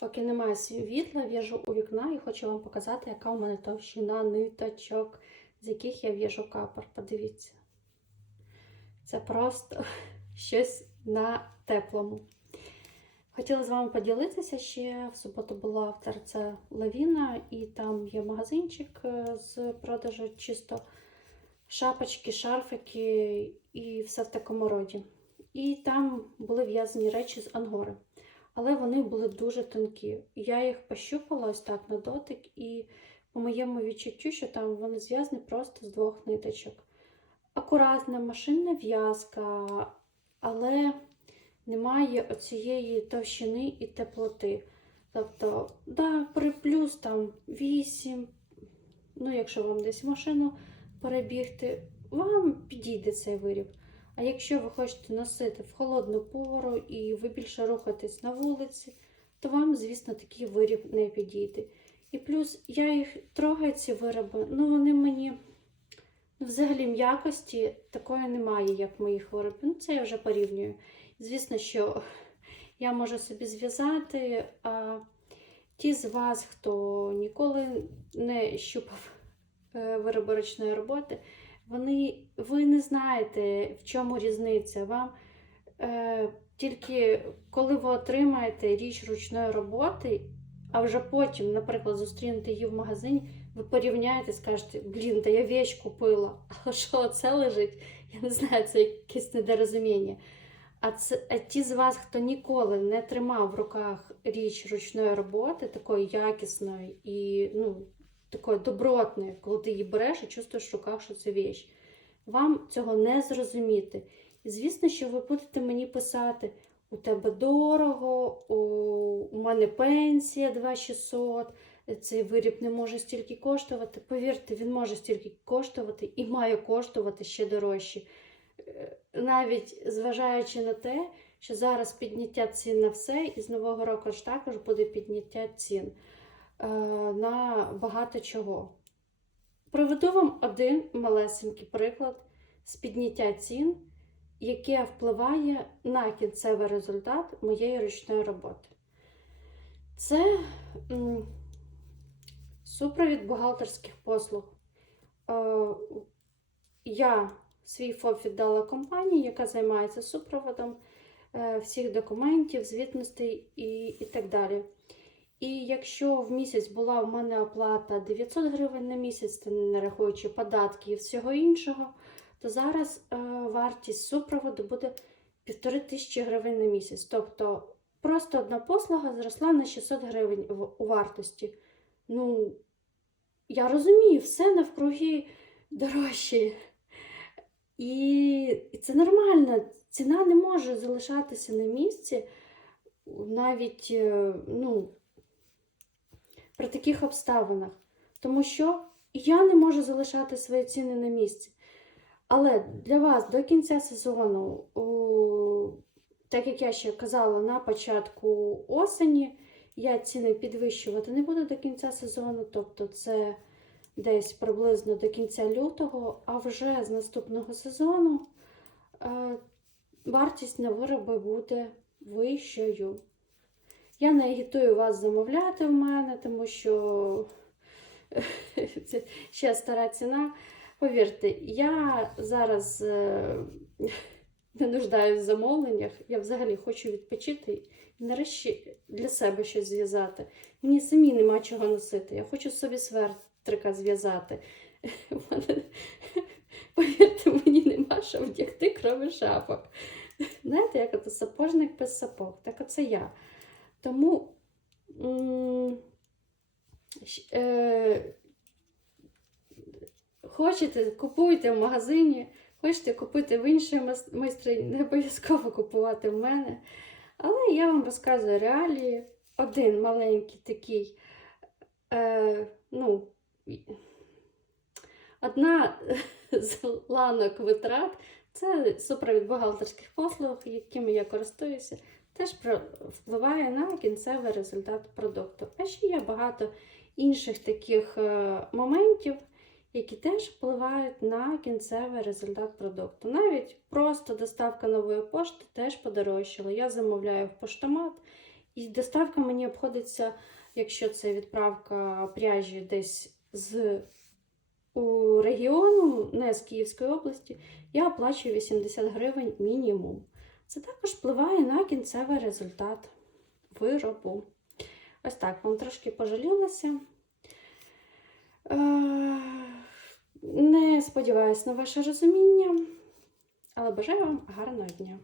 Поки немає світла, в'яжу у вікна і хочу вам показати, яка у мене товщина ниточок, з яких я в'яжу капор. Подивіться. Це просто щось на теплому. Хотіла з вами поділитися ще. В суботу була в ТРЦ Лавіна, і там є магазинчик е, з продажу чисто шапочки, шарфики і все в такому роді. І там були в'язані речі з ангори. Але вони були дуже тонкі. Я їх пощупала ось так на дотик, і по моєму відчуттю, що там вони зв'язані просто з двох ниточок. Акуратна машинна в'язка, але немає оцієї товщини і теплоти. Тобто, да, при плюс там 8, ну, якщо вам десь машину перебігти, вам підійде цей виріб. А якщо ви хочете носити в холодну пору і ви більше рухатись на вулиці, то вам, звісно, такий виріб не підійде. І плюс я їх трогаю, ці вироби, ну вони мені ну, взагалі м'якості такої немає, як моїх виробів. Ну, це я вже порівнюю. Звісно, що я можу собі зв'язати, а ті з вас, хто ніколи не щупав е, вироби ручної роботи, вони, ви не знаєте, в чому різниця. Вам е, тільки коли ви отримаєте річ ручної роботи, а вже потім, наприклад, зустрінете її в магазині, ви порівняєте і скажете, блін, та я вещь купила. А що це лежить? Я не знаю, це якесь недорозуміння. А, це, а ті з вас, хто ніколи не тримав в руках річ ручної роботи, такої якісної і ну, такої добротної, коли ти її береш і чувствуєш в руках, що це віч. Вам цього не зрозуміти. І звісно, що ви будете мені писати: у тебе дорого, у, мене пенсія 2600, цей виріб не може стільки коштувати. Повірте, він може стільки коштувати і має коштувати ще дорожче. Е, Навіть зважаючи на те, що зараз підняття цін на все, і з Нового року ж також буде підняття цін на багато чого. Приведу вам один малесенький приклад з підняття цін, яке впливає на кінцевий результат моєї ручної роботи. Це супровід бухгалтерських послуг. Е, я свій ФОП віддала компанії, яка займається супроводом е, всіх документів, звітностей і, і так далі. І якщо в місяць була в мене оплата 900 гривень на місяць, не рахуючи податки і всього іншого, то зараз е, вартість супроводу буде 1500 гривень на місяць. Тобто просто одна послуга зросла на 600 гривень у вартості. Ну, я розумію, все навкруги дорожче. І, і це нормально. Ціна не може залишатися на місці навіть е, ну, при таких обставинах. Тому що я не можу залишати свої ціни на місці. Але для вас до кінця сезону, так як я ще казала на початку осені, я ціни підвищувати не буду до кінця сезону, тобто це десь приблизно до кінця лютого, а вже з наступного сезону е, вартість на вироби буде вищою. Я не агітую вас замовляти в мене, тому що це ще стара ціна. Повірте, я зараз е, не нуждаюсь в замовленнях, я взагалі хочу відпочити і нарешті для себе щось зв'язати. Мені самі нема чого носити. Я хочу собі свертрика зв'язати. Повірте, мені нема що вдягти, крім шапок. Знаєте, як ото сапожник без сапог? Так оце я. Тому е, хочете, купуйте в магазині, хочете купити в мас- майстрині, не обов'язково купувати в мене. Але я вам розказую реалії. Один маленький такий, е, ну, одна з ланок витрат це супровід бухгалтерських послуг, якими я користуюся, теж впливає на кінцевий результат продукту. А ще є багато інших таких е, моментів, які теж впливають на кінцевий результат продукту. Навіть просто доставка нової пошти теж подорожчала. Я замовляю в поштомат, І доставка мені обходиться, якщо це відправка пряжі десь з у регіону, не з Київської області, я оплачую 80 гривень мінімум. Це також впливає на кінцевий результат виробу. Ось так, вам трошки пожалілася. Е, Не сподіваюся на ваше розуміння, але бажаю вам гарного дня.